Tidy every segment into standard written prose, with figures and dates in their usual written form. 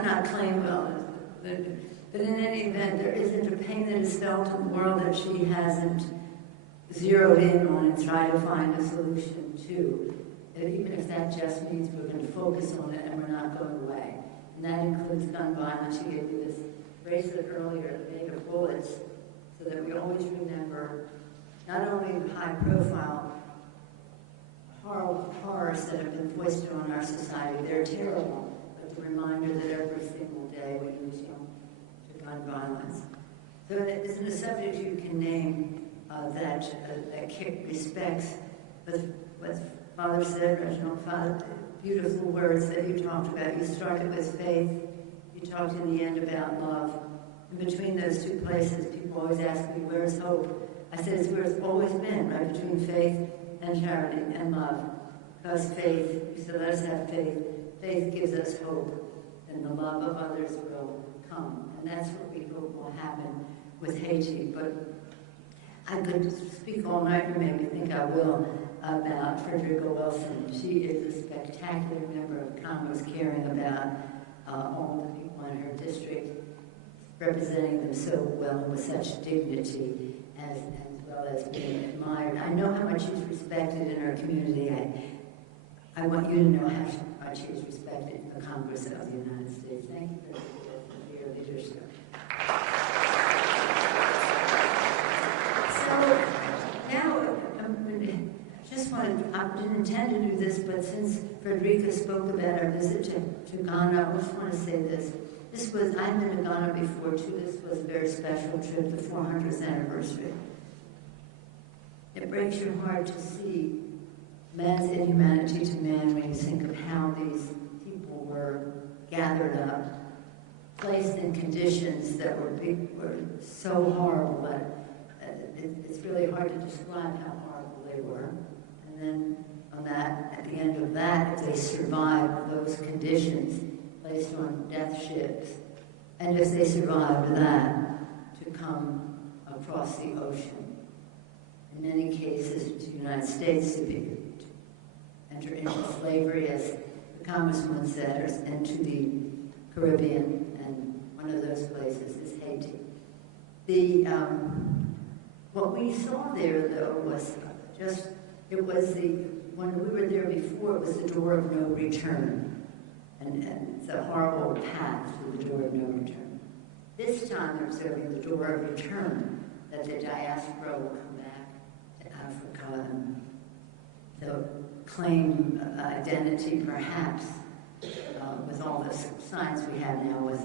I'm not claiming, but in any event, there isn't a pain that is felt in the world that she hasn't zeroed in on and tried to find a solution to. And even if that just means we're going to focus on it and we're not going away. And that includes gun violence. She gave me this bracelet earlier made of bullets so that we always remember not only the high-profile horrors that have been foisted on our society, they're terrible, but the reminder that every single day we use to gun violence. So it isn't a subject you can name that Kit respects what Father said, Reginald, Father, beautiful words that you talked about. You started with faith, you talked in the end about love. In between those two places, people always ask me, where's hope? I said, it's where it's always been, right between faith and charity and love. Because faith, you said, let us have faith. Faith gives us hope, and the love of others will come. And that's what we hope will happen with Haiti. But I could speak all night, you made me think I will, about Frederica Wilson. She is a spectacular member of Congress, caring about all the people in her district, representing them so well and with such dignity, as well as being admired. I know how much she's respected in her community. I want you to know how much she's respected in the Congress of the United States. Thank you for your leadership. So now, I didn't intend to do this, but since Frederica spoke about our visit to Ghana, I just want to say this. I've been to Ghana before too. This was a very special trip, the 400th anniversary. It breaks your heart to see man's inhumanity to man when you think of how these people were gathered up, placed in conditions that were so horrible that it's really hard to describe how horrible they were. And then at the end of that, if they survived those conditions, placed on death ships, and if they survived that, to come across the ocean, in many cases to the United States, to enter into slavery, as the Congressman said, and to the Caribbean, and one of those places is Haiti. What we saw there, though, was when we were there before, it was the door of no return. And it's a horrible path to the door of no return. This time they're observing the door of return, that the diaspora will come back to Africa and they'll claim identity, perhaps, with all the signs we have now with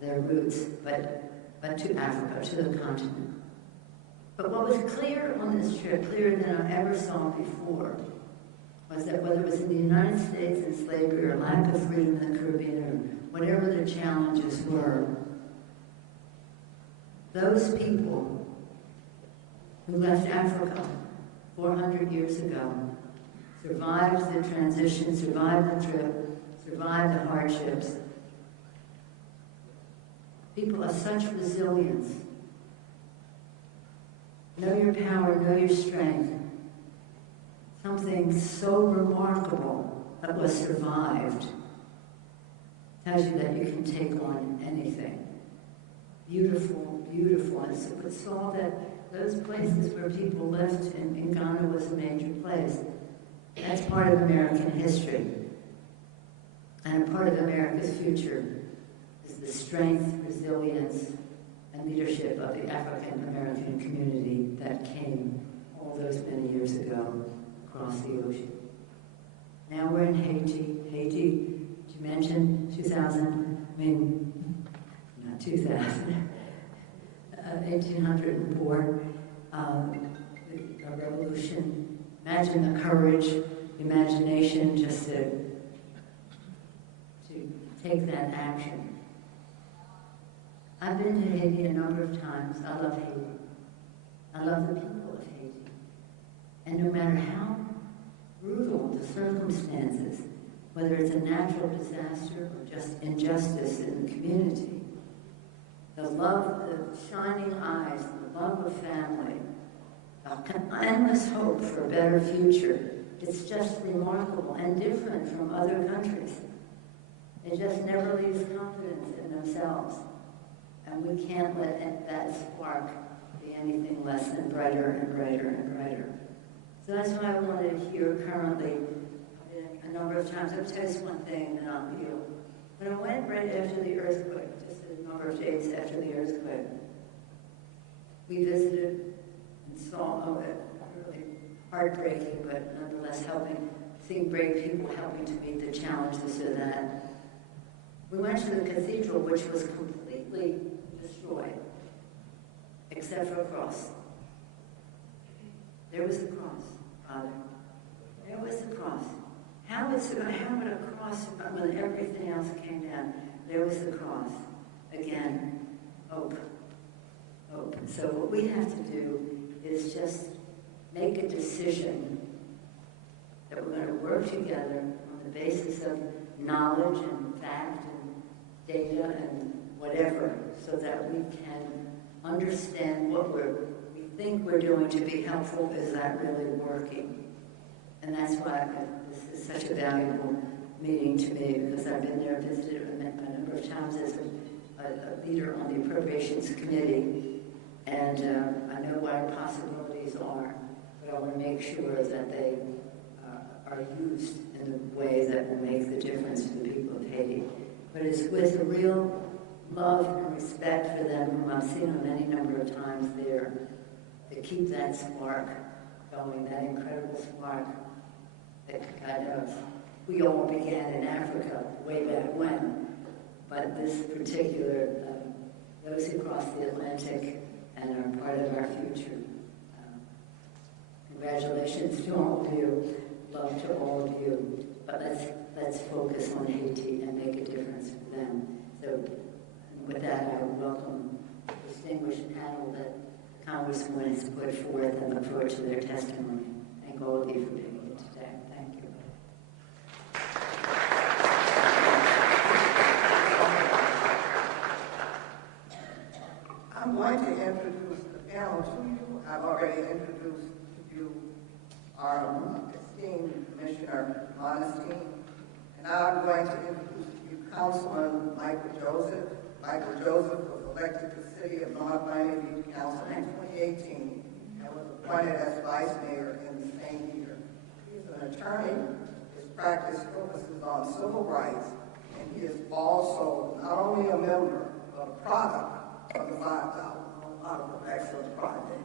their roots, but to Africa, to the continent. But what was clear on this trip, clearer than I ever saw before, was that whether it was in the United States in slavery or lack of freedom in the Caribbean or whatever the challenges were, those people who left Africa 400 years ago survived the transition, survived the trip, survived the hardships. People of such resilience. Know your power, know your strength. Something so remarkable that was survived tells you that you can take on anything. Beautiful, beautiful. And so it saw that those places where people lived in Ghana was a major place. That's part of American history. And a part of America's future is the strength, resilience, and leadership of the African American community that came all those many years ago across the ocean. Now we're in Haiti. Haiti, you mentioned 1804, a revolution. Imagine the courage, the imagination just to take that action. I've been to Haiti a number of times. I love Haiti. I love the people of Haiti. And no matter how brutal the circumstances, whether it's a natural disaster or just injustice in the community, the love, the shining eyes, the love of family, the endless hope for a better future, it's just remarkable and different from other countries. It They just never lose confidence in themselves. And we can't let that spark be anything less than brighter and brighter and brighter. So that's why I wanted to hear currently a number of times. I'll tell you one thing and I'll yield. When I went right after the earthquake, just a number of days after the earthquake, we visited and saw really heartbreaking, but nonetheless seeing brave people helping to meet the challenges of that. We went to the cathedral, which was completely destroyed, except for a cross. There was the cross, Father. There was the cross. How would a cross when everything else came down? There was the cross. Again, hope. Hope. So what we have to do is just make a decision that we're going to work together on the basis of knowledge and fact and data and whatever, so that we can understand what we think we're doing to be helpful. Is that really working? And that's why this is such a valuable meeting to me, because I've been there, visited a number of times as a leader on the Appropriations Committee, and I know what our possibilities are, but I want to make sure that they are used in a way that will make the difference to the people of Haiti. But it's with a real love and respect for them, whom I've seen a many number of times there, to keep that spark going, that incredible spark that kind of, we all began in Africa way back when, but this particular, those who cross the Atlantic and are part of our future. Congratulations to all of you, love to all of you, but let's focus on Haiti and make a difference for them. So with that, I welcome the distinguished panel that the Congresswoman has put forth and look forward to their testimony. Thank all of you for being here today. Thank you. I'm going to introduce the panel to you. I've already introduced to you our esteemed Commissioner Monestein, and now I'm going to introduce to you Councilman Michael Joseph. Michael Joseph was elected to the City of North Miami Beach Council in 2018 and was appointed as Vice Mayor in the same year. He is an attorney. His practice focuses on civil rights, and he is also not only a member, but a product of the 5,000 model of excellence project.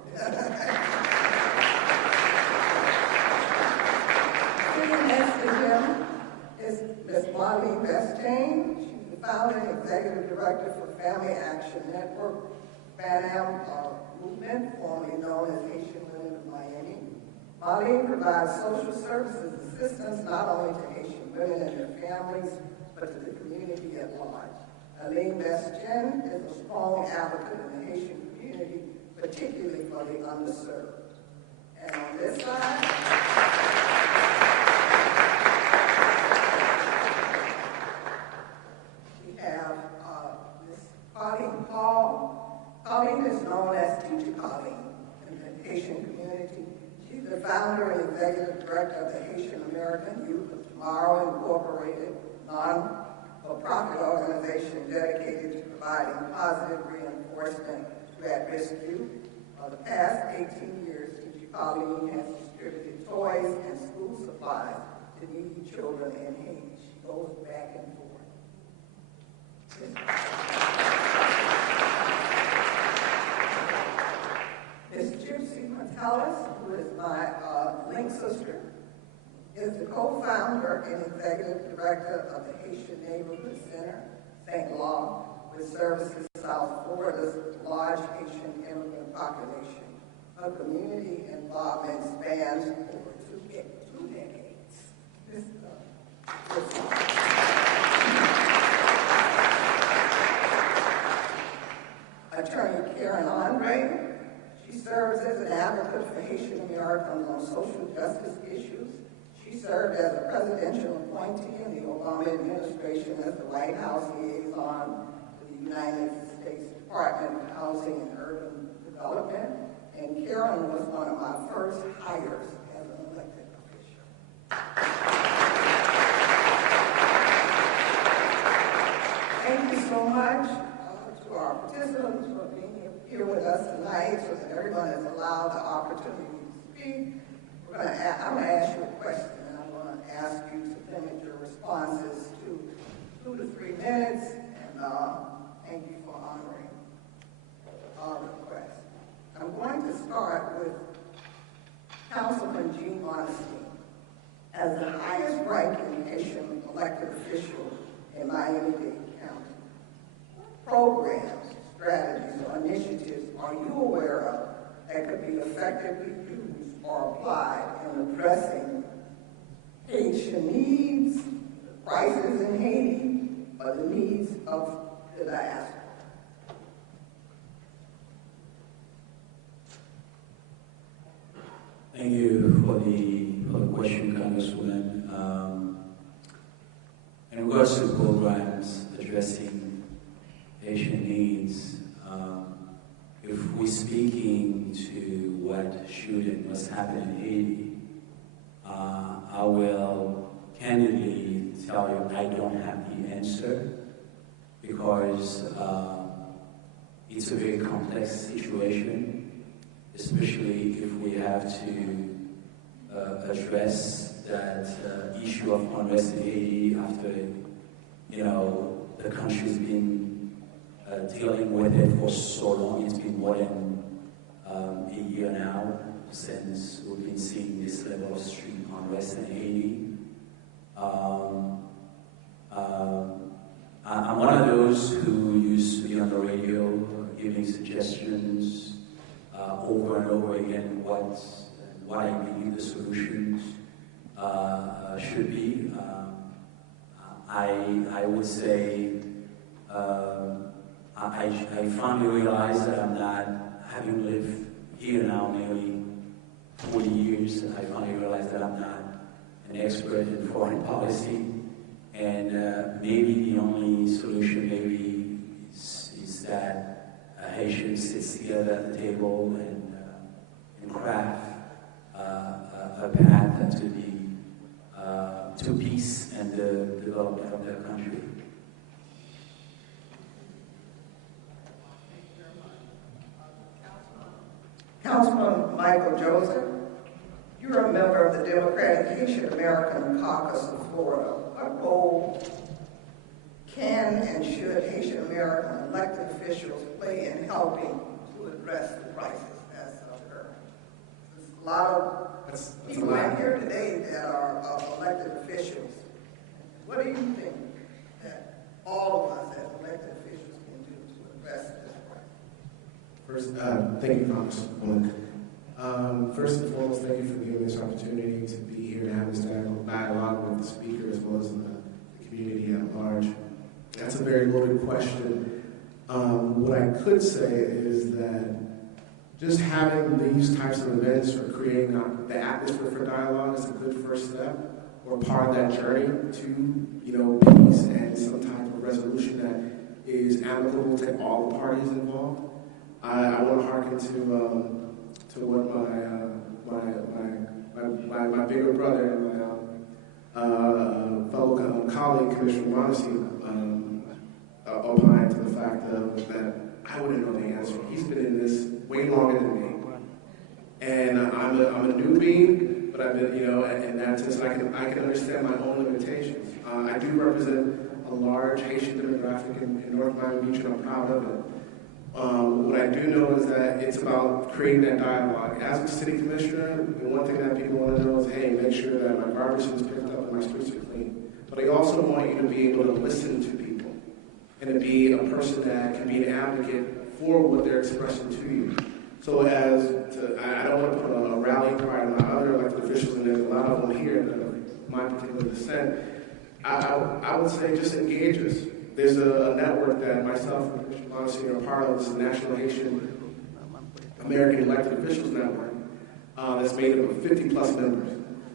Sitting next to him is Ms. Marlene Bestain. She's the founder and executive director for Family Action Network, FANAM movement, formerly known as Haitian Women of Miami. Marlene provides social services assistance not only to Haitian women and their families, but to the community at large. Aline Bestain is a strong advocate in the Haitian community, particularly for the underserved. And on this side, we have Ms. Colleen Paul. Colleen is known as Teacher Colleen in the Haitian community. She's the founder and executive director of the Haitian American Youth of Tomorrow Incorporated, non-for-profit organization dedicated to providing positive reinforcement to at-risk youth. For the past 18 years, Teacher Colleen has distributed toys and school supplies to needy children in Haiti. She goes back and forth. Ms. Gypsy Metellus, who is my link sister, is the co-founder and executive director of the Haitian Neighborhood Center, St. Law, which services South Florida's large Haitian immigrant population. Her community involvement spans over two decades. Attorney Karen Andre, she serves as an advocate for Haitian Americans on social justice issues. She served as a presidential appointee in the Obama administration as the White House liaison to the United States Department of Housing and Urban Development. And Karen was one of my first hires as an elected official. much to our participants for being here with us tonight so that everyone is allowed the opportunity to speak. I'm going to ask you a question, and I'm going to ask you to limit your responses to 2 to 3 minutes, and thank you for honoring our request. I'm going to start with Councilman Gene Modesty. As the highest-ranking Haitian elected official in Miami-Dade County, what programs, strategies, or initiatives are you aware of that could be effectively used or applied in addressing Haitian needs, the crisis in Haiti, or the needs of the diaspora? Thank you for the question, Congresswoman. In regards to programs addressing Haitian needs, if we're speaking to what should and must happen in Haiti, I will candidly tell you I don't have the answer because it's a very complex situation, especially if we have to address that issue of unrest in Haiti after, the country's been dealing with it for so long. It's been more than a year now since we've been seeing this level of street unrest in Haiti. I'm one of those who used to be on the radio giving suggestions over and over again what I believe the solutions should be. I would say I finally realized that I'm not, having lived here now nearly 40 years, I finally realized that I'm not an expert in foreign policy, and maybe the only solution maybe is that Haitians sit together at the table and craft a path to peace and the development of their country. Councilman Michael Joseph, you're a member of the Democratic Haitian American Caucus of Florida. What role can and should Haitian American elected officials play in helping to address the crisis as occurred? There's a lot of people in here today that are elected officials. What do you think that all of us as elected officials can do to address this crisis? First, thank you, Congresswoman. First and foremost, thank you for giving this opportunity to be here to have this dialogue with the speaker as well as the community at large. That's a very loaded question. What I could say is that just having these types of events or creating the atmosphere for dialogue is a good first step or part of that journey to, peace and some type of resolution that is amicable to all the parties involved. I want to hearken to what my bigger brother and my fellow colleague, Commissioner Modesty, opined to the fact that I wouldn't know the answer. He's been in this way longer than me, and I'm a newbie, but I've been, in that sense, I can understand my own limitations. I do represent a large Haitian demographic in North Miami Beach, and I'm proud of it. What I do know is that it's about creating that dialogue. As a city commissioner, the one thing that people want to know is, hey, make sure that my garbage is picked up and my streets are clean. But I also want you to be able to listen to people and to be a person that can be an advocate for what they're expressing to you. So I don't want to put a rallying cry on my other elected officials, and there's a lot of them here that are my particular dissent. I would say just engage us. There's a network that myself and Commissioner Modesty are part of. This is the National Haitian American Elected Officials Network that's made up of 50-plus members.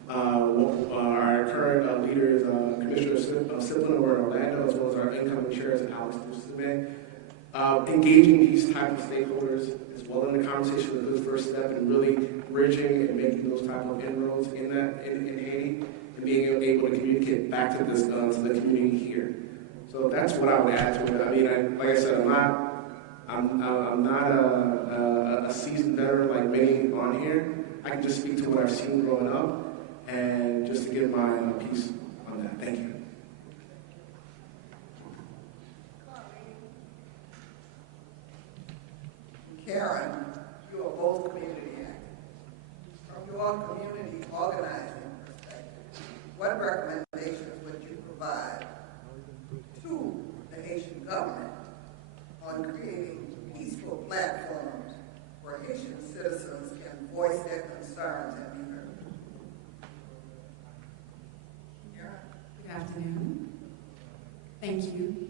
Our current leader is Commissioner Siblin over in Orlando, as well as our incoming chair is Alex Dusimé. Engaging these type of stakeholders as well in the conversation is a good first step in really bridging and making those type of inroads in Haiti and being able to communicate back to the community here. So that's what I would add to it. I mean, like I said, I'm not a seasoned veteran like many on here. I can just speak to what I've seen growing up, and just to give my piece on that. Thank you. Karen, you are both community activists. From your community organizing perspective, what recommendations would you provide to the Haitian government on creating peaceful platforms where Haitian citizens can voice their concerns and be heard? Good afternoon. Thank you.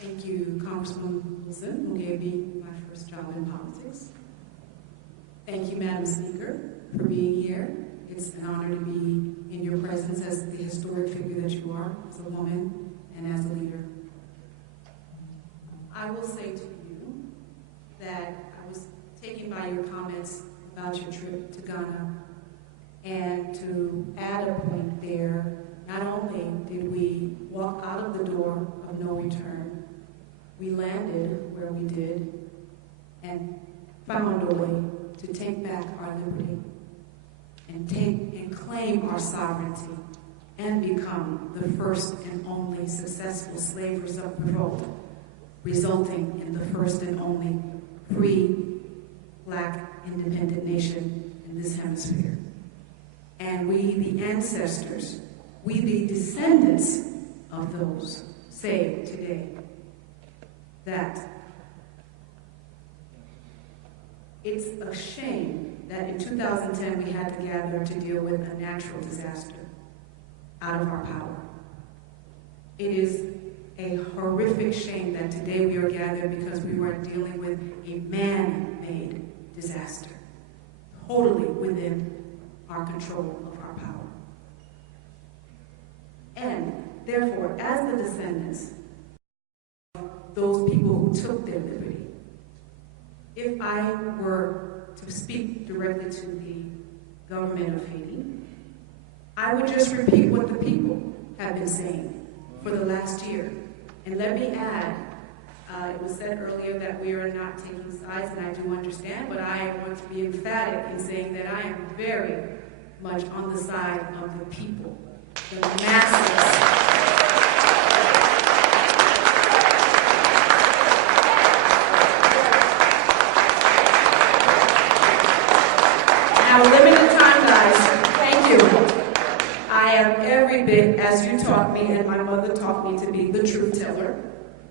Thank you, Congresswoman Wilson, who gave me my first job in politics. Thank you, Madam Speaker, for being here. It's an honor to be in your presence as the historic figure that you are, as a woman and as a leader. I will say to you that I was taken by your comments about your trip to Ghana, and to add a point there, not only did we walk out of the door of no return, we landed where we did and found a way to take back our liberty and claim our sovereignty and become the first and only successful slavers of revolt, resulting in the first and only free Black independent nation in this hemisphere. And we, the ancestors, we, the descendants of those, say today that it's a shame that in 2010 we had to gather to deal with a natural disaster out of our power. It is a horrific shame that today we are gathered because we were dealing with a man-made disaster, totally within our control of our power. And therefore, as the descendants of those people who took their liberty, if I were to speak directly to the government of Haiti, I would just repeat what the people have been saying for the last year. And let me add, it was said earlier that we are not taking sides, and I do understand, but I want to be emphatic in saying that I am very much on the side of the people, the masses. Now, limited time, guys. Thank you. I am every bit, as you taught me and my mother taught me, to be the truth teller.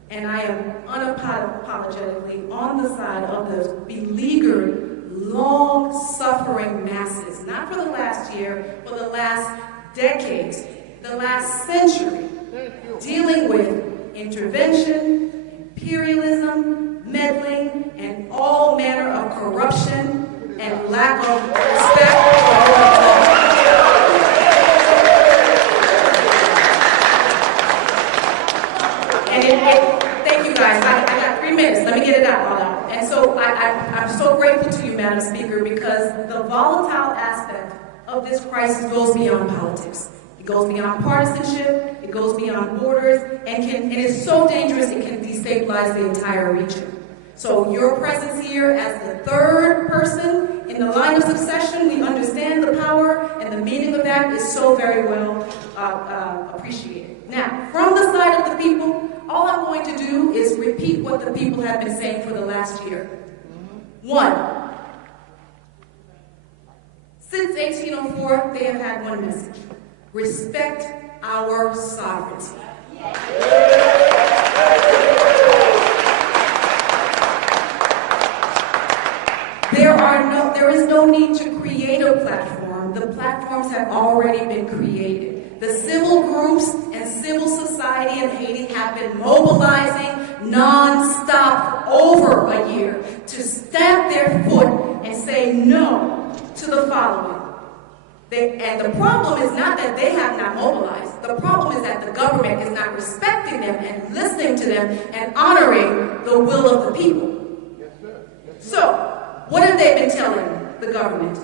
And I am unapologetically on the side of the beleaguered, long-suffering masses, not for the last year, for the last decades, the last century, dealing with intervention, imperialism, meddling, and all manner of corruption and lack of respect for our thank you guys. I got 3 minutes. Let me get it out all out. And so I'm so grateful to you, Madam Speaker, because the volatile aspect of this crisis goes beyond politics. It goes beyond partisanship. It goes beyond borders, and it is so dangerous it can destabilize the entire region. So your presence here as the third person in the line of succession, we understand the power and the meaning of that is so very well appreciated. Now, from the side of the people, all I'm going to do is repeat what the people have been saying for the last year. 1, since 1804, they have had one message: respect our sovereignty. There is no need to create a platform. The platforms have already been created. The civil groups and civil society in Haiti have been mobilizing non-stop for over a year to stamp their foot and say no to the following. And the problem is not that they have not mobilized. The problem is that the government is not respecting them and listening to them and honoring the will of the people. So, what have they been telling the government?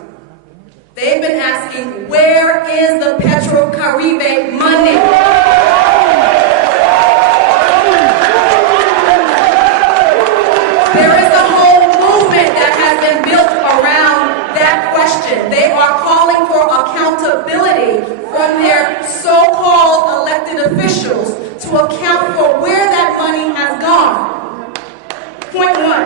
They've been asking, where is the Petrocaribe money? to account for where that money has gone. Point one,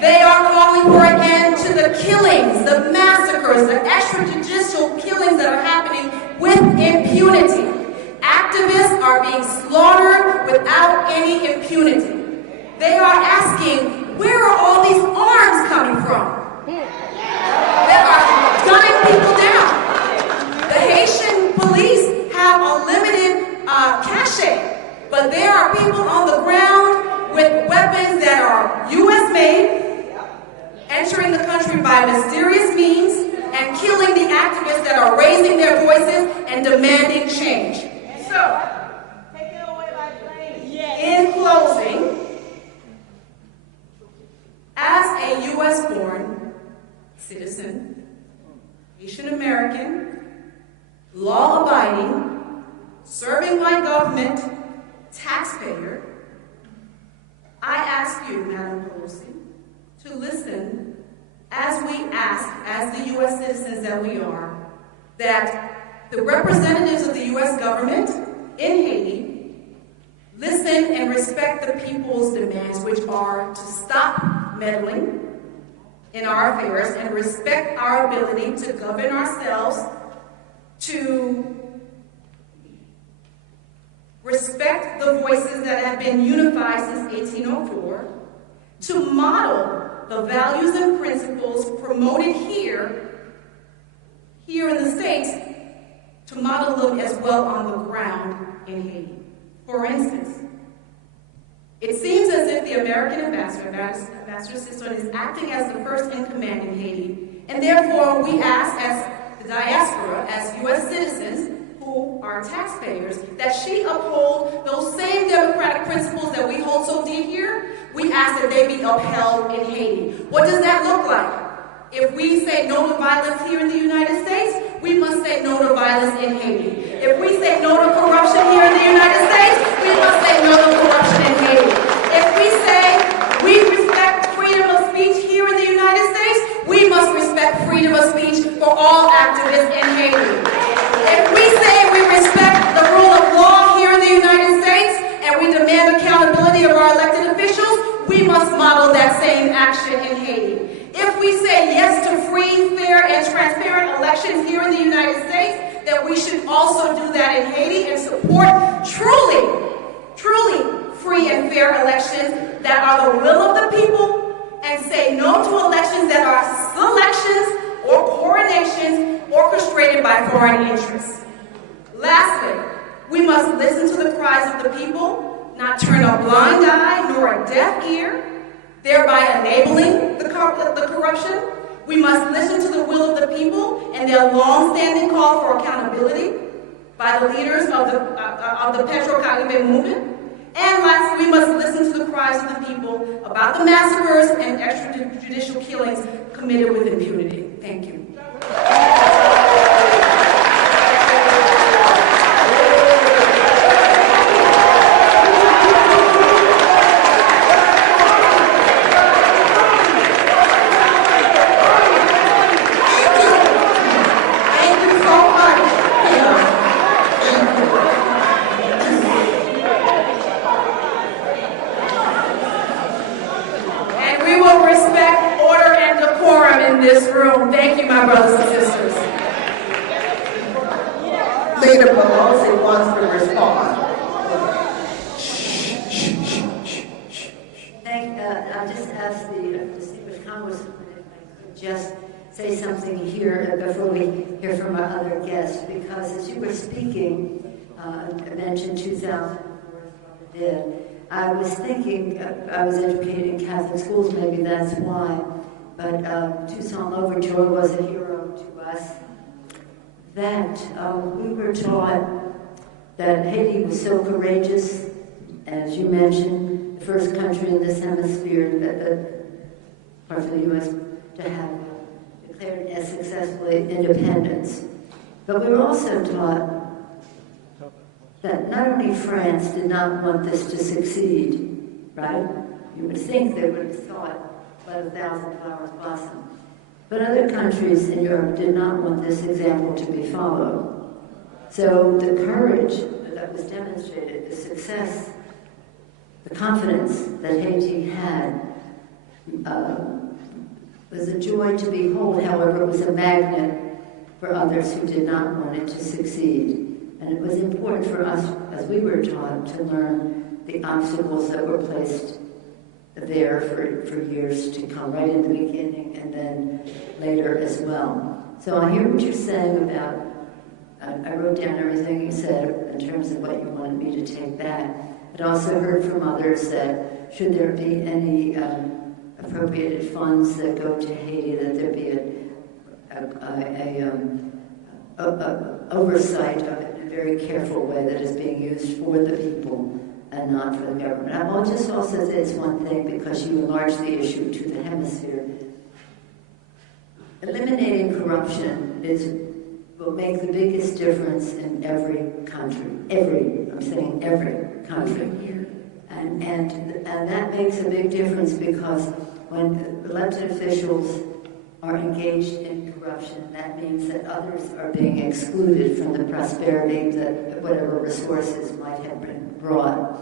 they are calling for an end to the killings, the massacres, the extrajudicial killings that are happening with impunity. Activists are being slaughtered without any impunity. They are asking, where are all these arms coming from? They are gunning people down. The Haitian police have a limited cachet, but there are people on the ground with weapons that are U.S. made, entering the country by mysterious means, and killing the activists that are raising their voices and demanding change. So, in closing, as a U.S.-born citizen, Haitian American, law-abiding, serving my government, taxpayer, I ask you, Madam Pelosi, to listen as we ask, as the U.S. citizens that we are, that the representatives of the U.S. government in Haiti listen and respect the people's demands, which are to stop meddling in our affairs and respect our ability to govern ourselves, to respect the voices that have been unified since 1804, to model the values and principles promoted here in the States, to model them as well on the ground in Haiti. For instance, it seems as if the American ambassador, Ambassador Sisson, is acting as the first in command in Haiti, and therefore we ask, as the diaspora, as U.S. citizens who are taxpayers, that she uphold those same democratic principles that we hold so dear here. We ask that they be upheld in Haiti. What does that look like? If we say no to violence here in the United States, we must say no to violence in Haiti. If we say no to corruption here in the United States, we must say no to corruption in Haiti. If we say we respect freedom of speech here in the United States, we must respect freedom of speech for all activists in Haiti. If we say we respect the rule of law here in the United States and we demand accountability of our elected officials, we must model that same action in Haiti. If we say yes to free, fair, and transparent elections here in the United States, that we should also do that in Haiti and support truly free and fair elections that are the will of the people, and say no to elections that are selections or coronations orchestrated by foreign interests. Lastly, we must listen to the cries of the people, not turn a blind eye nor a deaf ear, thereby enabling the corruption. We must listen to the will of the people and their long-standing call for accountability by the leaders of the Petro-Caribe movement. And lastly, we must listen to the cries of the people about the massacres and extrajudicial killings committed with impunity. Thank you. This room. Thank you, my brothers and sisters. Leader Pelosi wants to respond. I just asked the distinguished congressman if I could just say something here before we hear from our other guests, because as you were speaking, I mentioned 2004 did. I was thinking, I was educated in Catholic schools, maybe that's why. But Toussaint Louverture was a hero to us. That we were taught that Haiti was so courageous, as you mentioned, the first country in this hemisphere, part of the U.S., to have declared as successfully independence. But we were also taught that not only France did not want this to succeed, right? You would think they would have thought, let 1,000 flowers blossom. But other countries in Europe did not want this example to be followed. So the courage, that was demonstrated, the success, the confidence that Haiti had was a joy to behold. However, it was a magnet for others who did not want it to succeed. And it was important for us, as we were taught, to learn the obstacles that were placed there for years to come, right in the beginning and then later as well. So I hear what you're saying about, I wrote down everything you said in terms of what you wanted me to take back. I'd also heard from others that should there be any appropriated funds that go to Haiti, that there be a oversight of it in a very careful way that is being used for the people and not for the government. I will just also say this one thing, because you enlarged the issue to the hemisphere. Eliminating corruption will make the biggest difference in every country. I'm saying every country. And that makes a big difference, because when elected officials are engaged in corruption, that means that others are being excluded from the prosperity that whatever resources might have been brought.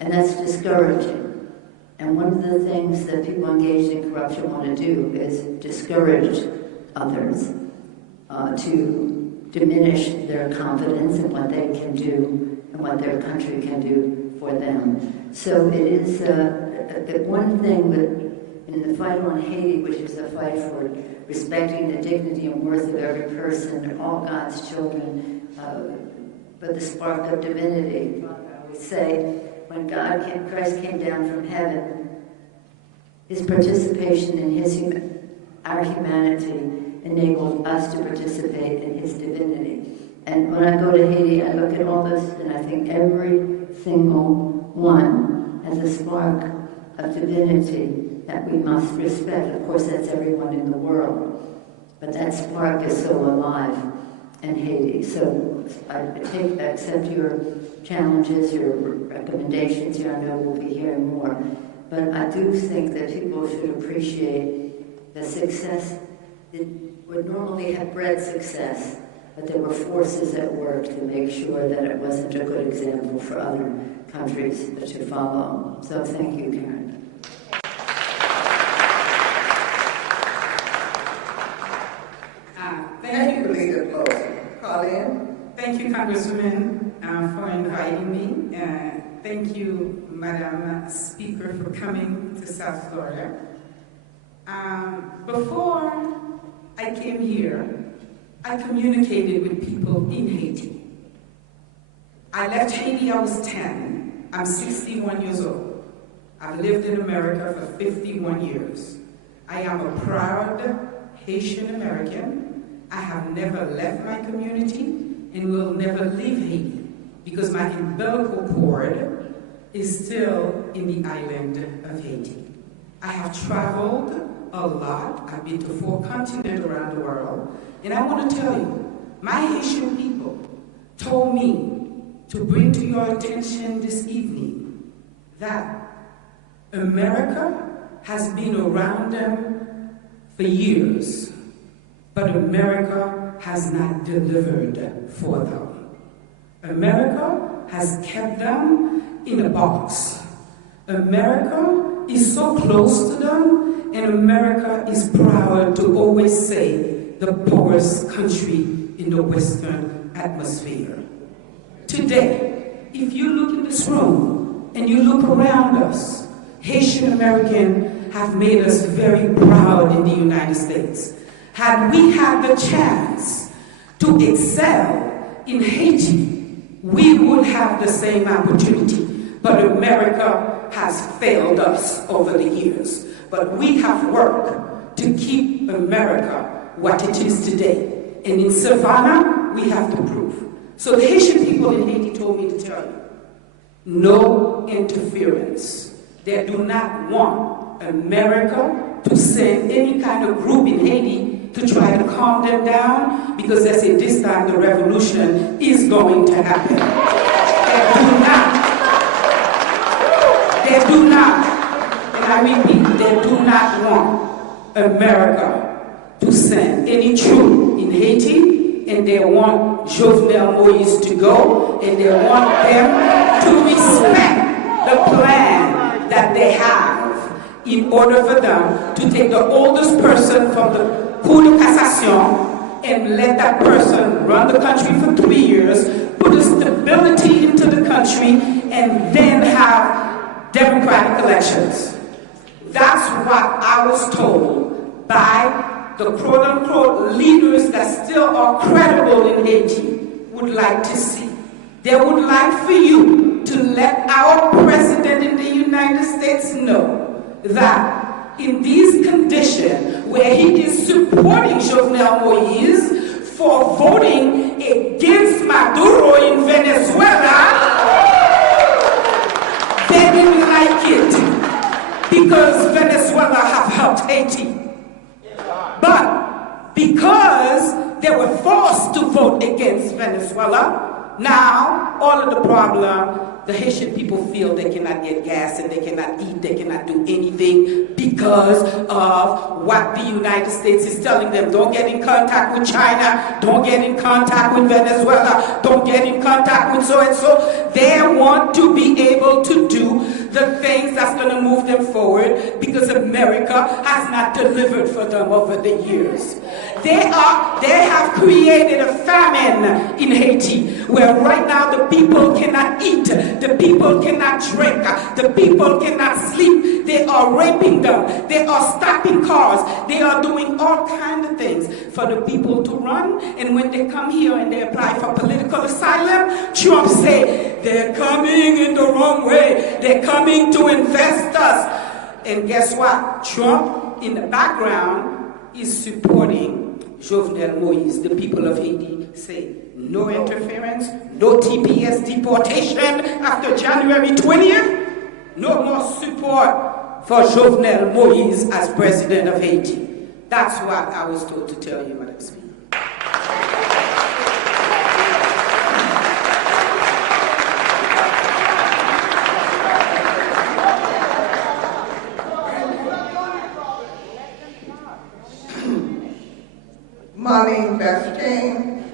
And that's discouraging. And one of the things that people engaged in corruption want to do is discourage others to diminish their confidence in what they can do and what their country can do for them. So it is the one thing that in the fight on Haiti, which is a fight for respecting the dignity and worth of every person and all God's children, but the spark of divinity. I always say, when Christ came down from heaven, his participation in our humanity enabled us to participate in his divinity. And when I go to Haiti, I look at all this, and I think every single one has a spark of divinity that we must respect. Of course, that's everyone in the world, but that spark is so alive in Haiti. So I accept your challenges, your recommendations here. I know we'll be hearing more, but I do think that people should appreciate the success. It would normally have bred success, but there were forces at work to make sure that it wasn't a good example for other countries to follow. So thank you, Karen. Thank you, Leader Pelosi. Colleen? Thank you, Congresswoman, for inviting me. Thank you, Madam Speaker, for coming to South Florida. Before I came here, I communicated with people in Haiti. I left Haiti, I was 10. I'm 61 years old. I've lived in America for 51 years. I am a proud Haitian American. I have never left my community and will never leave Haiti, because my umbilical cord is still in the island of Haiti. I have traveled a lot. I've been to 4 continents around the world. And I want to tell you, my Haitian people told me to bring to your attention this evening that America has been around them for years, but America has not delivered for them. America has kept them in a box. America is so close to them, and America is proud to always say the poorest country in the Western atmosphere. Today, if you look in this room and you look around us, Haitian American have made us very proud in the United States. Had we had the chance to excel in Haiti, we would have the same opportunity. But America has failed us over the years. But we have worked to keep America what it is today. And in Savannah, we have to prove. So the Haitian people in Haiti told me to tell you, no interference. They do not want America to send any kind of group in Haiti to try to calm them down, because they say this time the revolution is going to happen. They do not, and I repeat, they do not want America to send any troop in Haiti, and they want Jovenel Moïse to go, and they want them to respect the plan that they have in order for them to take the oldest person from the Cour de Cassation and let that person run the country for 3 years, put a stability into the country, and then have democratic elections. That's what I was told by the quote-unquote leaders that still are credible in Haiti would like to see. They would like for you to let our president in the United States know that in these conditions where he is supporting Jovenel Moïse for voting against Maduro in Venezuela, they didn't like it because Venezuela have helped Haiti. But because they were forced to vote against Venezuela, now all of the problem, the Haitian people feel they cannot get gas and they cannot eat, they cannot do anything because of what the United States is telling them. Don't get in contact with China, don't get in contact with Venezuela, don't get in contact with so-and-so. They want to be able to do the things that's going to move them forward because America has not delivered for them over the years. They have created a famine in Haiti where right now the people cannot eat, the people cannot drink, the people cannot sleep. They are raping them, they are stopping cars, they are doing all kinds of things for the people to run. And when they come here and they apply for political asylum, Trump say they're coming in the wrong way, they're coming to invest us. And guess what? Trump in the background is supporting Jovenel Moïse. The people of Haiti say no interference, no TPS deportation after January 20th, no more support for Jovenel Moïse as president of Haiti. That's what I was told to tell you, Madam Speaker. Marlene Bastien,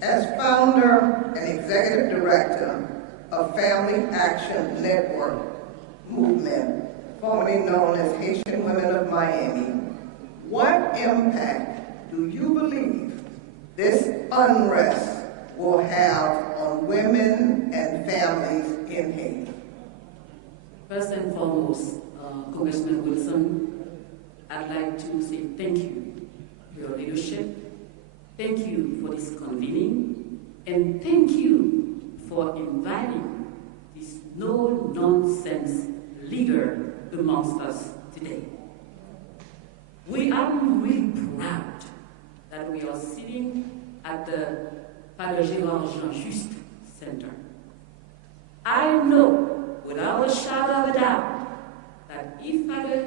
as founder and executive director of Family Action Network Movement, formerly known as Haitian Women of Miami, what impact do you believe this unrest will have on women and families in Haiti? First and foremost, Congressman Wilson, I'd like to say thank you for your leadership. Thank you for this convening, and thank you for inviting this no-nonsense leader amongst us today. We are really proud that we are sitting at the Father Gérard Jean-Just Center. I know, without a shadow of a doubt, that if Father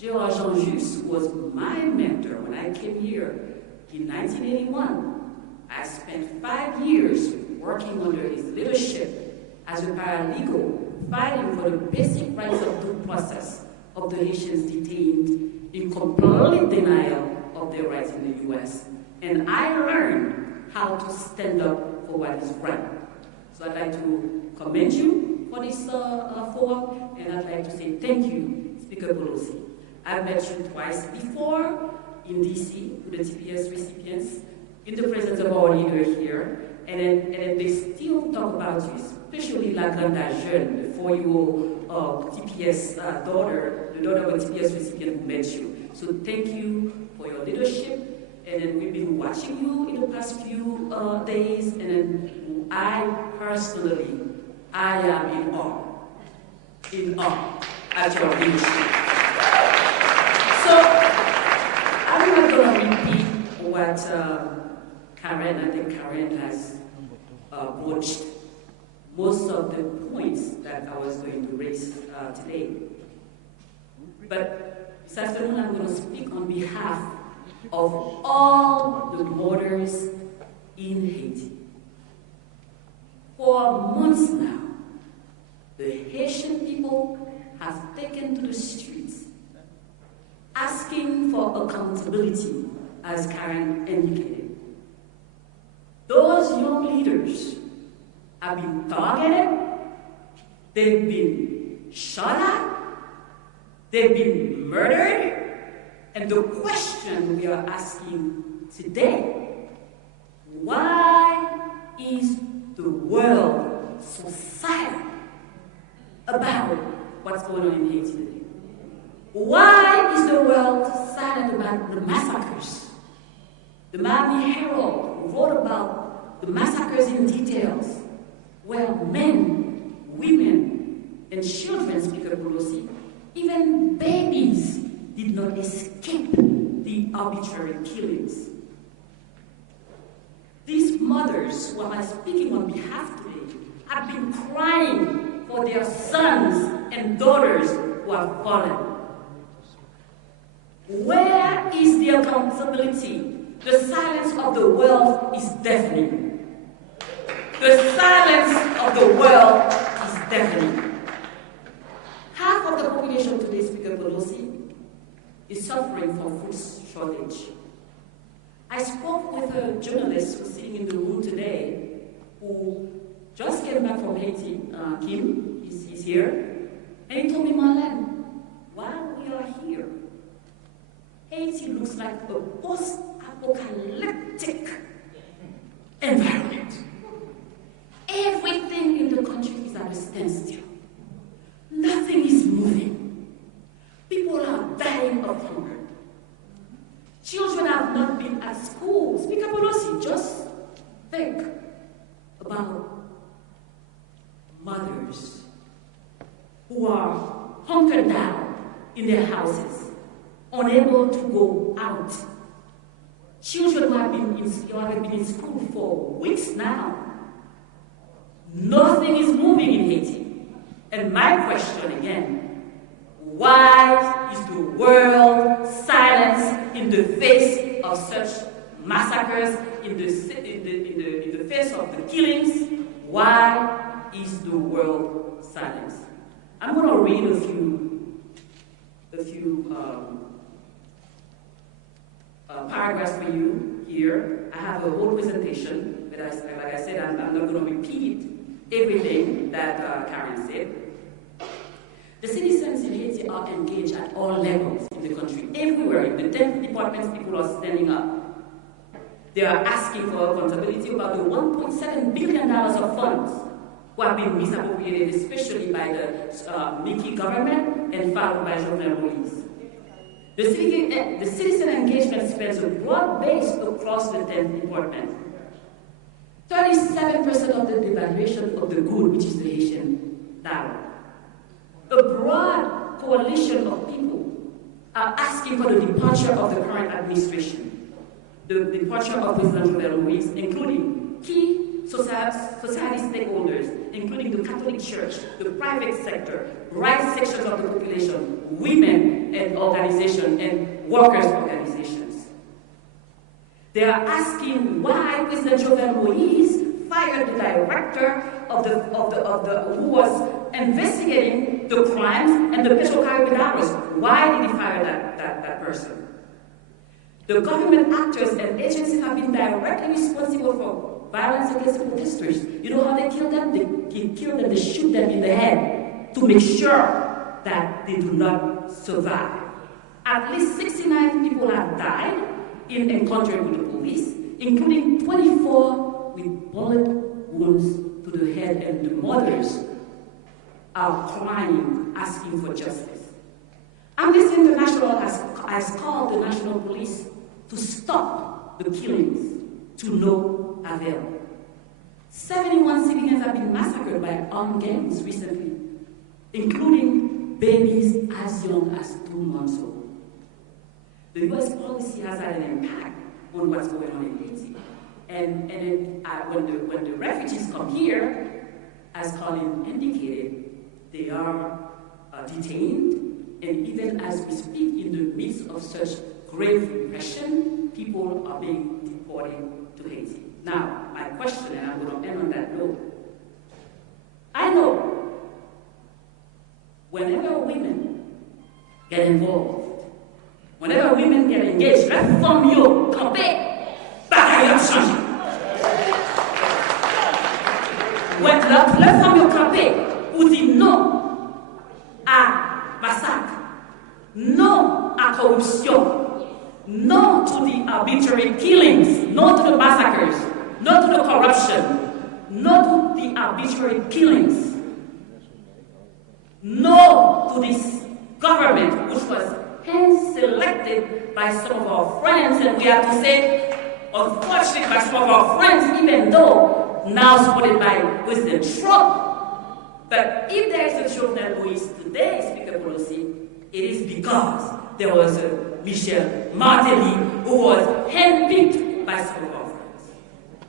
Gérard Jean-Just was my mentor when I came here in 1981, I spent 5 years working under his leadership as a paralegal, fighting for the basic rights of due process of the Haitians detained in complete denial of their rights in the U.S. And I learned how to stand up for what is right. So I'd like to commend you for this forum, and I'd like to say thank you, Speaker Pelosi. I've met you twice before in D.C. with the TPS recipients, in the presence of our leader here, and then they still talk about you, especially La Grande Jeune, the 4-year-old TPS daughter, the daughter of a TPS recipient who met you. So thank you for your leadership, and then we've been watching you in the past few days, and then I personally, I am in awe at your leadership. So, I'm not going to repeat what I think Karen has broached most of the points that I was going to raise today. But this afternoon I'm going to speak on behalf of all the mothers in Haiti. For months now, the Haitian people have taken to the streets asking for accountability, as Karen indicated. years have been targeted, they've been shot at, they've been murdered, and the question we are asking today, why is the world so silent about what's going on in Haiti today? Why is the world silent about the massacres? The Miami Herald wrote about the massacres in details, where men, women, and children, Speaker Pelosi, even babies did not escape the arbitrary killings. These mothers, who am I speaking on behalf today, have been crying for their sons and daughters who have fallen. Where is the accountability? The silence of the world is deafening. The silence of the world is deafening. Half of the population today, Speaker Pelosi, is suffering from food shortage. I spoke with a journalist who's sitting in the room today who just came back from Haiti. Kim, he's here. And he told me, Marlene, while we are here, Haiti looks like a post-apocalyptic environment. Everything in the country is at a standstill. Nothing is moving. People are dying of hunger. Children have not been at school. Speaker Pelosi, just think about mothers who are hunkered down in their houses, unable to go out. Children who have been in school for weeks now. Nothing is moving in Haiti. And my question again, why is the world silent in the face of such massacres, in the face of the killings? Why is the world silent? I'm going to read a few paragraphs for you here. I have a whole presentation, but like I said, I'm not going to repeat everything that Karen said. The citizens in Haiti are engaged at all levels in the country. Everywhere, in the 10 departments, people are standing up. They are asking for accountability about the $1.7 billion of funds who have been misappropriated, especially by the Mickey government and followed by Jovenel Moïse. The citizen engagement spans a broad base across the 10 departments. 37% of the devaluation of the good, which is the Haitian dollar. A broad coalition of people are asking for the departure of the current administration, the departure of President Jovenel Moïse, including key society stakeholders, including the Catholic Church, the private sector, right sections of the population, women and organizations, and workers' organizations. They are asking why President Jovenel Moïse fired the director who was investigating the crimes and the Petro-Caribbean. Why did he fire that person? The government actors and agencies have been directly responsible for violence against protesters. You know how they kill them? They kill them, they shoot them in the head to make sure that they do not survive. At least 69 people have died in encounter with the police, including 24 with bullet wounds to the head, and the mothers are crying, asking for justice. Amnesty International has called the national police to stop the killings, to no avail. 71 civilians have been massacred by armed gangs recently, including babies as young as 2 months old. The U.S. policy has had an impact on what's going on in Haiti. And when the refugees come here, as Colin indicated, they are detained, and even as we speak, in the midst of such grave repression, people are being deported to Haiti. Now, my question, and I'm going to end on that note. I know whenever women get involved, whenever women get engaged, la femme yo campé, bagaille a changé. leur famille campé pour dire non à massacre, non à corruption, no to the arbitrary killings, no to the massacres, no to the corruption, no to the arbitrary killings, no to this government which was hand-selected by some of our friends, and we have to say, unfortunately, by some of our friends, even though now supported by President Trump. But if there is a journal who is today Speaker Pelosi, it is because there was a Michel Martelly who was handpicked by some of our friends.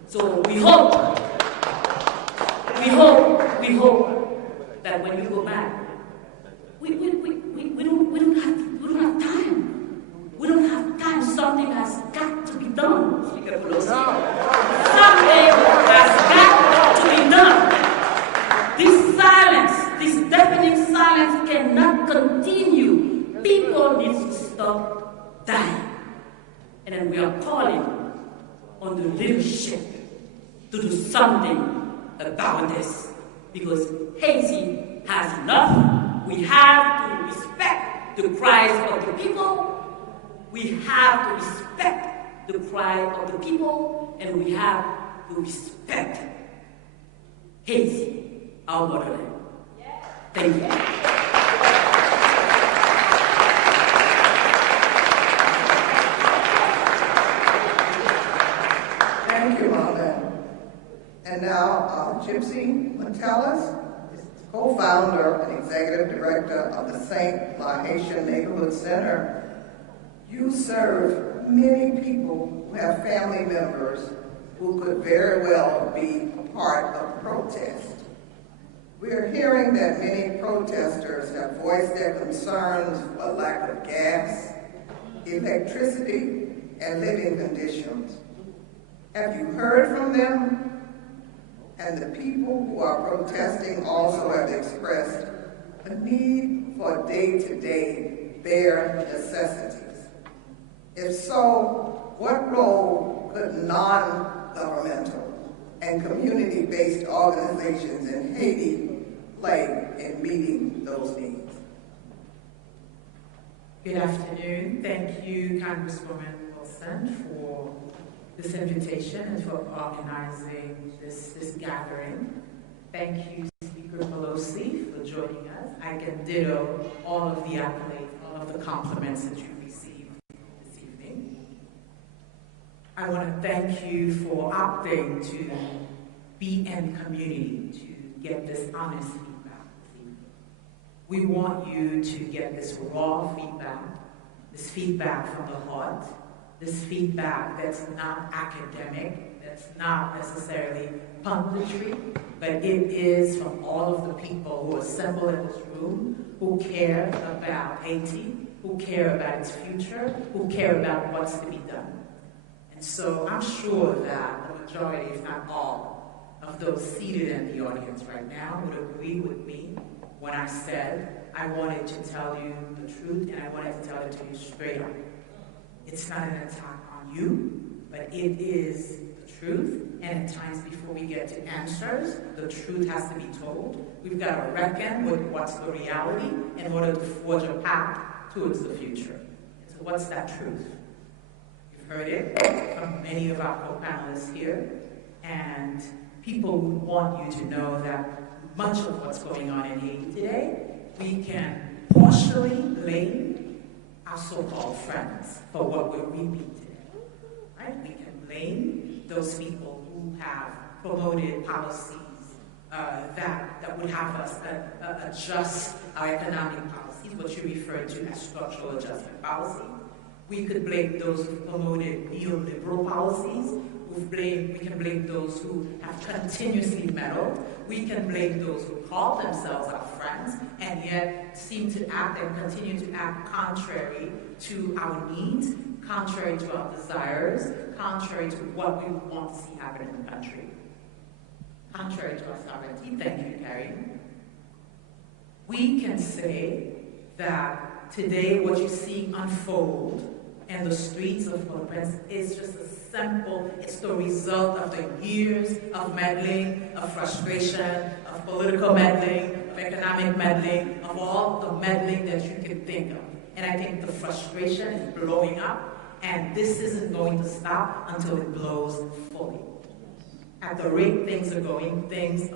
So we hope that when you go back, we don't have time. We don't have time. Something has got to be done, Speaker Pelosi. Something has got to be done. This silence, this deafening silence cannot continue. People need to stop dying. And then we are calling on the leadership to do something about this. Because Haiti has enough. We have to respect the cries of the people. We have to respect the cry of the people. And we have to respect Haiti, our motherland. Thank you. Thank you, Marlene. And now, Gypsy Metellus is co-founder and executive director of the St. La Haitian Neighborhood Center. You serve many people who have family members who could very well be a part of protest. We're hearing that many protesters have voiced their concerns for lack of gas, electricity, and living conditions. Have you heard from them? And the people who are protesting also have expressed a need for day-to-day bare necessities. If so, what role could non-governmental and community-based organizations in Haiti play in meeting those needs? Good afternoon. Thank you, Congresswoman Wilson, for this invitation and for organizing this gathering. Thank you, Speaker Pelosi, for joining us. I can ditto all of the accolades, all of the compliments that you received this evening. I want to thank you for opting to be in community, to get this honest feedback. We want you to get this raw feedback, this feedback from the heart, this feedback that's not academic, that's not necessarily punditry, but it is from all of the people who assemble in this room, who care about Haiti, who care about its future, who care about what's to be done. And so I'm sure that the majority, if not all, of those seated in the audience right now would agree with me when I said I wanted to tell you the truth, and I wanted to tell it to you straight up. It's not an attack on you, but it is the truth, and at times before we get to answers, the truth has to be told. We've got to reckon with what's the reality in order to forge a path towards the future. So what's that truth? You've heard it from many of our co-panelists here, and people would want you to know that much of what's going on in Haiti today, we can partially blame our so-called friends for what we're reaping today, right? We can blame those people who have promoted policies that would have us adjust our economic policies, what you refer to as structural adjustment policy. We could blame those who promoted neoliberal policies. We can blame those who have continuously meddled. We can blame those who call themselves our friends and yet seem to act and continue to act contrary to our needs, contrary to our desires, contrary to what we want to see happen in the country, contrary to our sovereignty. Thank you, Carrie. We can say that today what you see unfold in the streets of Port-au-Prince is just a simple. It's the result of the years of meddling, of frustration, of political meddling, of economic meddling, of all the meddling that you can think of. And I think the frustration is blowing up, and this isn't going to stop until it blows fully. At the rate things are going, things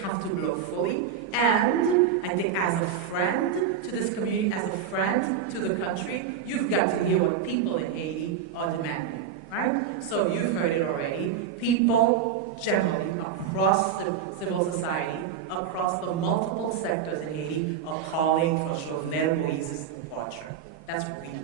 have to blow fully. And I think as a friend to this community, as a friend to the country, you've got to hear what people in Haiti are demanding, right? So you've heard it already. People generally across the civil society, across the multiple sectors in Haiti, are calling for Jovenel Moïse's departure. That's what we do.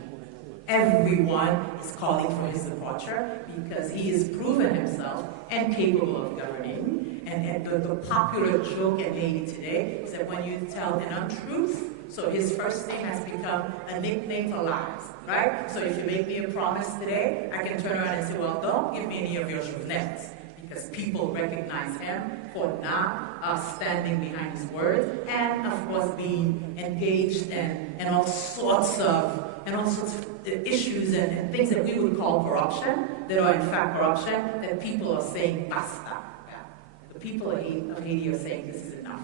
Everyone is calling for his departure because he has proven himself and capable of governing. And the popular joke in Haiti today is that when you tell an untruth, so his first name has become a nickname for lies, right? So if you make me a promise today, I can turn around and say, well, don't give me any of your Jovenels, because people recognize him for not standing behind his words, and of course being engaged in all sorts of issues and things that we would call corruption, that are in fact corruption, that people are saying basta. The people of Haiti are saying this is enough.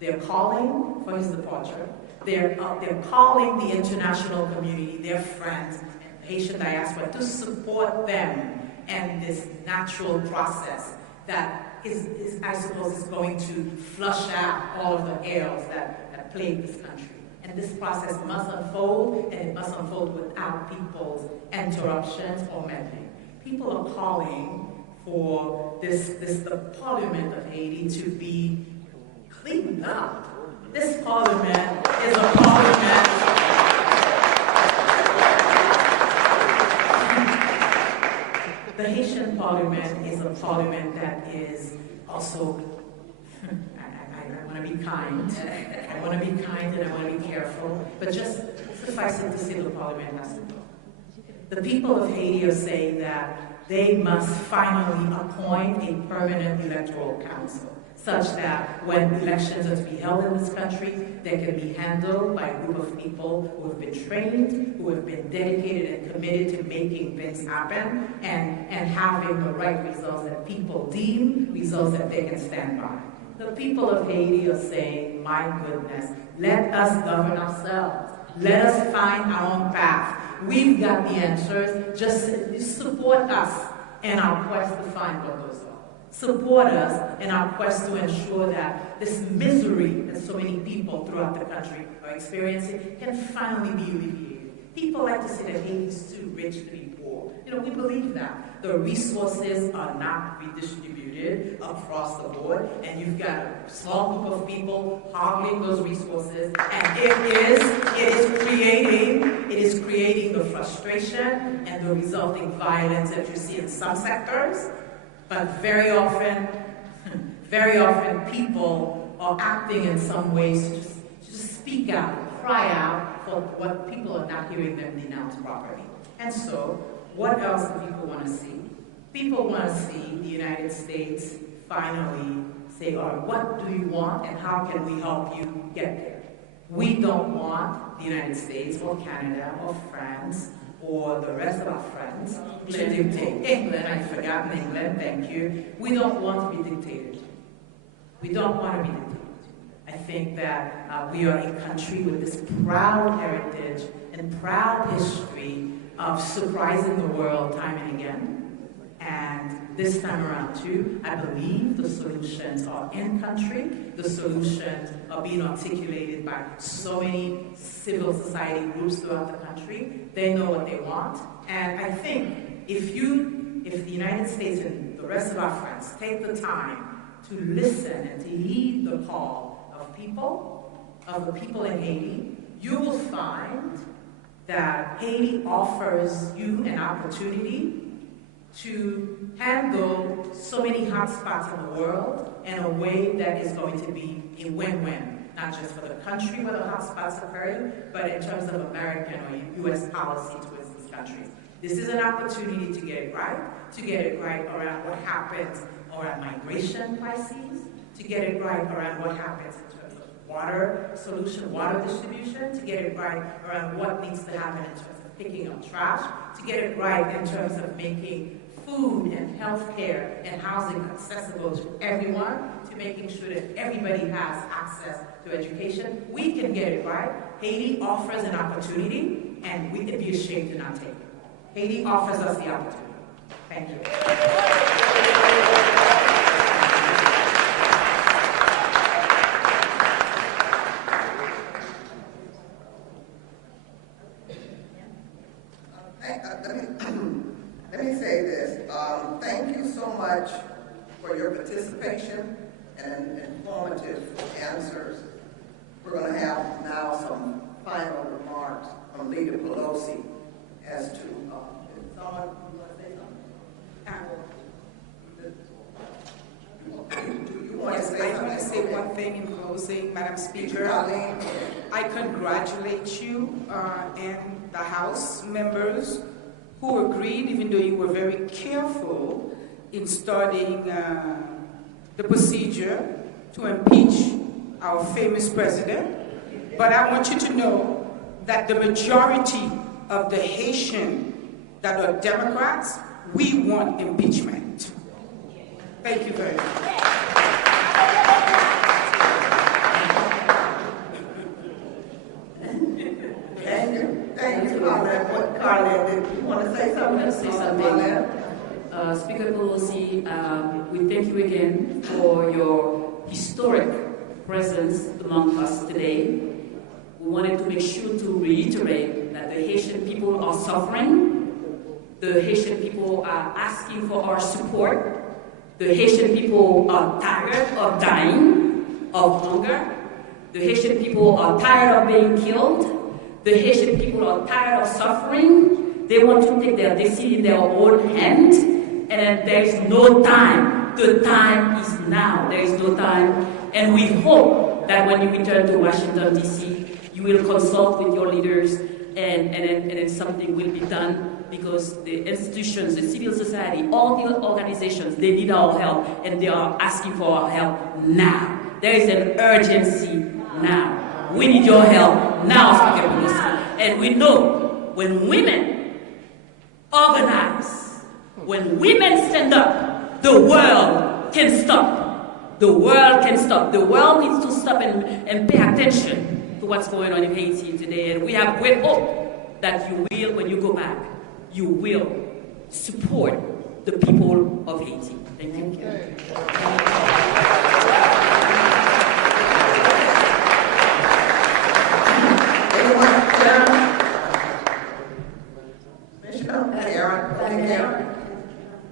They're calling for his departure. They're calling the international community, their friends, and Haitian diaspora, to support them and this natural process that is I suppose, is going to flush out all of the ills that plague this country. And this process must unfold, and it must unfold without people's interruptions or meddling. People are calling for the Parliament of Haiti to be cleaned up. This Parliament is a Parliament. The Haitian Parliament is a Parliament that is also, I want to be kind. I want to be kind and I want to be careful. But just suffice it to say the Parliament has to go. The people of Haiti are saying that they must finally appoint a permanent electoral council, such that when elections are to be held in this country, they can be handled by a group of people who have been trained, who have been dedicated and committed to making things happen, and having the right results that people deem results that they can stand by. The people of Haiti are saying, my goodness, let us govern ourselves. Let us find our own path. We've got the answers. Just support us in our quest to find what those are. Support us in our quest to ensure that this misery that so many people throughout the country are experiencing can finally be alleviated. People like to say that Haiti is too rich to be poor. We believe that. The resources are not redistributed across the board, and you've got a small group of people hogging those resources, and it is creating the frustration and the resulting violence that you see in some sectors. But very often people are acting in some ways to just speak out, cry out for what people are not hearing them denounce properly. And so, what else do people want to see? People want to see the United States finally say, all right, what do you want and how can we help you get there? We don't want the United States or Canada or France or the rest of our friends to dictate. England, I've forgotten England, thank you. We don't want to be dictated. We don't want to be dictated. I think that we are a country with this proud heritage and proud history of surprising the world time and again. And this time around too, I believe the solutions are in country. The solutions are being articulated by so many civil society groups throughout the country. They know what they want. And I think if the United States and the rest of our friends take the time to listen and to heed the call of the people in Haiti, you will find that Haiti offers you an opportunity to handle so many hotspots in the world in a way that is going to be a win-win, not just for the country where the hotspots occur, but in terms of American or U.S. policy towards these countries. This is an opportunity to get it right around what happens around migration crises, to get it right around what happens in terms of water solution, water distribution, to get it right around what needs to happen in terms of picking up trash, to get it right in terms of making food and healthcare and housing accessible to everyone, to making sure that everybody has access to education. We can get it right. Haiti offers an opportunity, and we can be ashamed to not take it. Haiti offers us the opportunity. Thank you. Let me say this. Thank you so much for your participation and informative answers. We're going to have now some final remarks from Leader Pelosi as to, if someone you want to say something? Do you want to say something? I want to say one thing in closing, Madam Speaker. I congratulate you and the House members who agreed, even though you were very careful in starting the procedure to impeach our famous president. But I want you to know that the majority of the Haitian that are Democrats, we want impeachment. Thank you very much. Thank you, Carla. Do you want to say something? I want to say something. Speaker Pelosi, we thank you again for your historic presence among us today. We wanted to make sure to reiterate that the Haitian people are suffering. The Haitian people are asking for our support. The Haitian people are tired of dying of hunger. The Haitian people are tired of being killed. The Haitian people are tired of suffering. They want to take their destiny in their own hand. And there is no time. The time is now. There is no time. And we hope that when you return to Washington, D.C., you will consult with your leaders and then something will be done, because the institutions, the civil society, all the organizations, they need our help, and they are asking for our help now. There is an urgency now. We need your help now, Speaker Pelosi. And we know when women organize, when women stand up, the world can stop. The world can stop. The world needs to stop and pay attention to what's going on in Haiti today. And we have great hope that you will, when you go back, you will support the people of Haiti. Thank you. Thank you.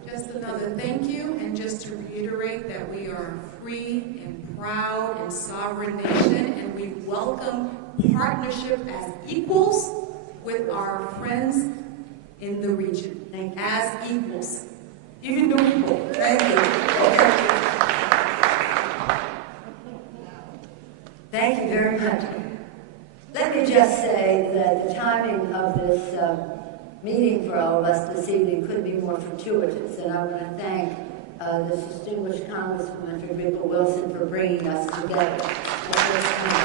Just another thank you, and just to reiterate that we are a free and proud and sovereign nation, and we welcome partnership as equals with our friends in the region. Thank you. As equals. Even though people. Thank you. Okay. Thank you very much. Let me just say that the timing of this meeting for all of us this evening couldn't be more fortuitous, and I want to thank the distinguished Congresswoman Frederica Wilson for bringing us together at this time.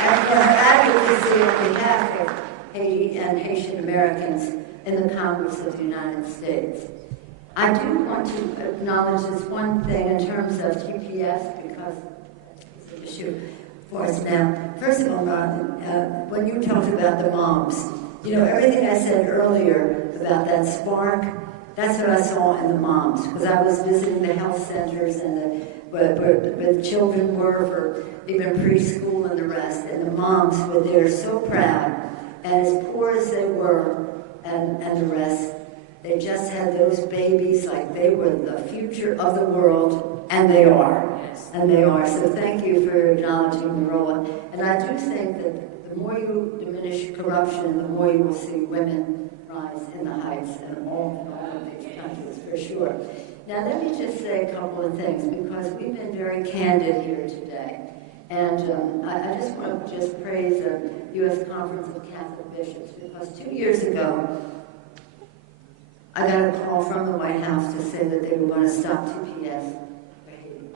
And for her advocacy on behalf of Haiti and Haitian Americans in the Congress of the United States. I do want to acknowledge this one thing in terms of GPS, because it's an issue for us now. First of all, Ron, when you talked about the moms, you know, everything I said earlier about that spark, that's what I saw in the moms, because I was visiting the health centers and where the children were for even preschool and the rest, and the moms were there so proud, and as poor as they were, and the rest, they just had those babies like they were the future of the world, and they are. Yes. And they are. So thank you for acknowledging the role. And I do think that the more you diminish corruption, the more you will see women rise in the heights in all of these countries, for sure. Now let me just say a couple of things, because we've been very candid here today. And I just want to just praise the U.S. Conference of Catholic Bishops, because 2 years ago, I got a call from the White House to say that they were going to stop TPS for Haiti.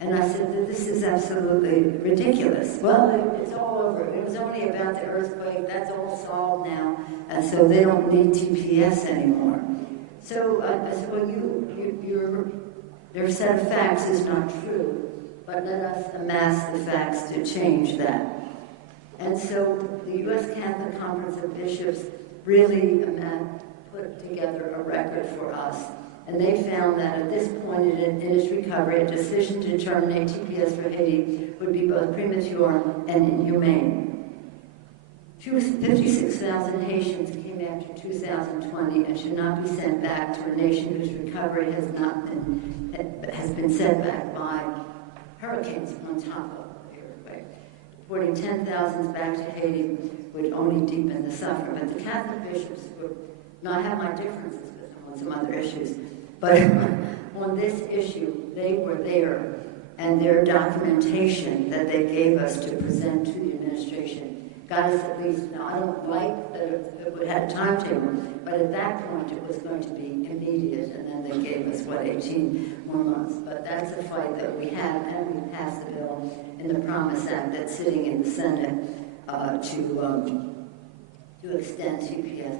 And I said that this is absolutely ridiculous. Well, it's all over. It was only about the earthquake. That's all solved now. And so they don't need TPS anymore. So I said, well, your set of facts is not true, but let us amass the facts to change that. And so the U.S. Catholic Conference of Bishops really put together a record for us. And they found that at this point in its recovery, a decision to terminate TPS for Haiti would be both premature and inhumane. 56,000 Haitians came after 2020 and should not be sent back to a nation whose recovery has been set back by hurricanes on top of the earthquake. Reporting 10,000 back to Haiti would only deepen the suffering. But the Catholic bishops would not have my differences with them on some other issues. But on this issue, they were there, and their documentation that they gave us to present to the administration got us at least, now I don't like that it had a timetable, but at that point it was going to be immediate, and then they gave us, 18 more months. But that's a fight that we have, and we passed the bill in the Promise Act that's sitting in the Senate to extend TPS.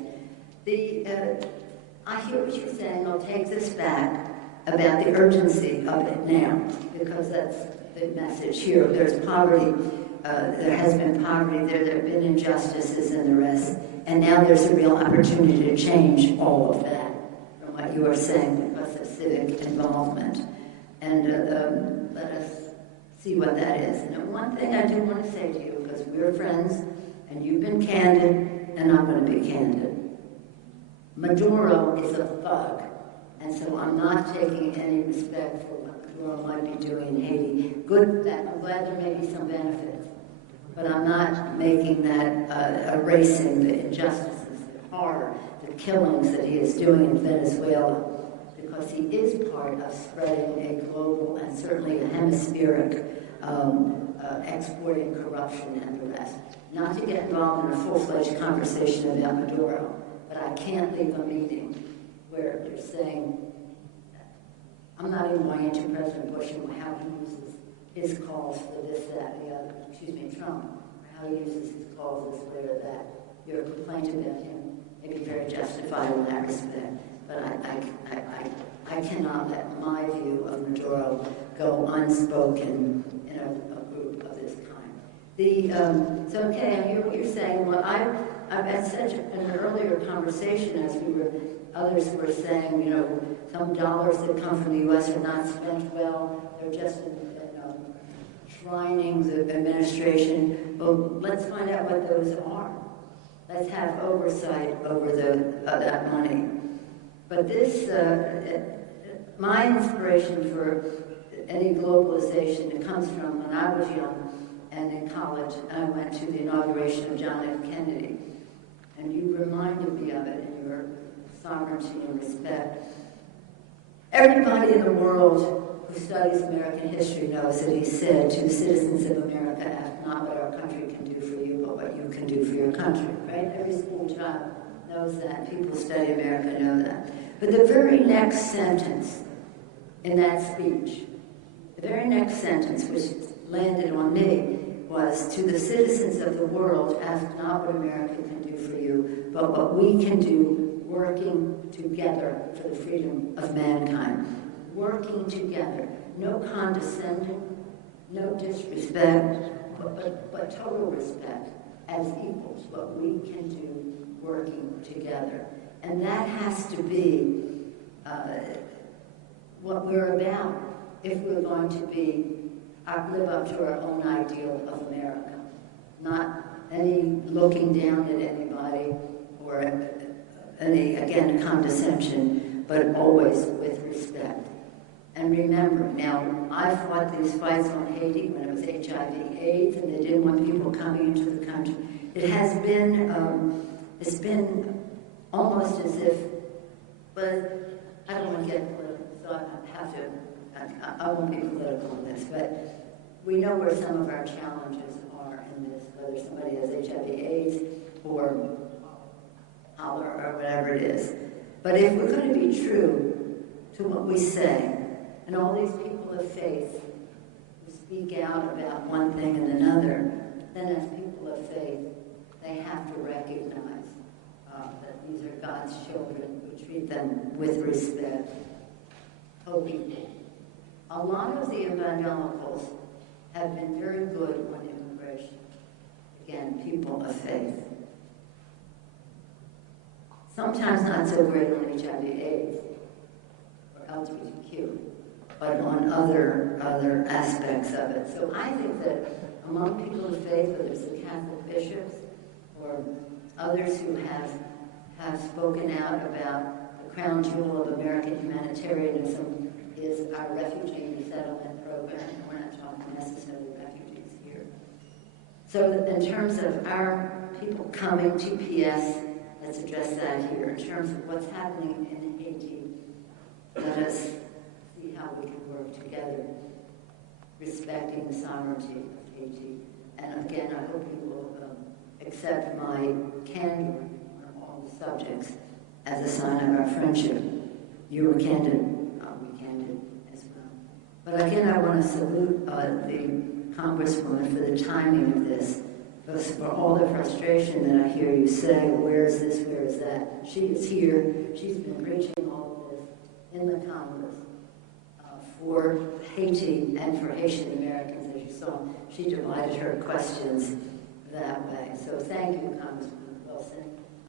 I hear what you're saying. I'll take this back about the urgency of it now, because that's the message here. There's poverty. There has been poverty there. There have been injustices and the rest. And now there's a real opportunity to change all of that from what you are saying because of civic involvement. And let us see what that is. Now, one thing I do want to say to you, because we're friends, and you've been candid, and I'm going to be candid. Maduro is a thug, and so I'm not taking any respect for what Maduro might be doing in Haiti. Good, I'm glad there may be some benefits, but I'm not making that erasing the injustices, the horror, the killings that he is doing in Venezuela, because he is part of spreading a global and certainly a hemispheric exporting corruption and the rest. Not to get involved in a full-fledged conversation about Maduro, but I can't leave a meeting where they're saying, I'm not even going into President Bush and how he uses his calls for this, that, and the other, Trump, or how he uses his calls this way or that. Your complaint about him may be very justified in that respect, but I cannot let my view of Maduro go unspoken in a group of this kind. So okay, I hear what you're saying. Well, I've had such an earlier conversation as others were saying, some dollars that come from the U.S. are not spent well. They're just shrining the administration. Well, let's find out what those are. Let's have oversight over that money. But this, my inspiration for any globalization, it comes from when I was young and in college, I went to the inauguration of John F. Kennedy. And you reminded me of it in your sovereignty and respect. Everybody in the world who studies American history knows that he said to the citizens of America, ask not what our country can do for you, but what you can do for your country, right? Every school child knows that. People who study America know that. But the very next sentence in that speech, the very next sentence, which landed on me, was to the citizens of the world, ask not what America can do for you, but what we can do working together for the freedom of mankind. Working together. No condescending, no disrespect, but total respect as equals, what we can do working together. And that has to be what we're about if we're going to live up to our own ideal of America. Not any looking down at anybody or any, again, condescension, but always with respect. And remember, now, I fought these fights on Haiti when it was HIV/AIDS, and they didn't want people coming into the country. It has been, it's been almost as if, but I don't want to get political, so I have to, I won't be political on this, but we know where some of our challenges are in this, whether somebody has HIV/AIDS or holler or whatever it is. But if we're going to be true to what we say, and all these people of faith speak out about one thing and another, then as people of faith, they have to recognize that these are God's children who treat them with respect. Co-people. A lot of the evangelicals have been very good on immigration. Again, people of faith. Sometimes not so great on HIV/AIDS or LGBTQ, but on other aspects of it. So I think that among people of faith, whether it's the Catholic bishops or others who have spoken out about the crown jewel of American humanitarianism is our refugee resettlement program. We're not talking necessarily refugees here. So in terms of our people coming to PS, let's address that here. In terms of what's happening in Haiti, let us see how we can work together, respecting the sovereignty of Haiti. And again, I hope you will accept my candor on all the subjects as a sign of our friendship. You were candid, I'll be candid as well. But again, I want to salute the Congresswoman for the timing of this, for all the frustration that I hear you say, where is this, where is that? She is here. She's been preaching all of this in the Congress for Haiti and for Haitian Americans, as you saw. She divided her questions that way. So thank you, Congresswoman.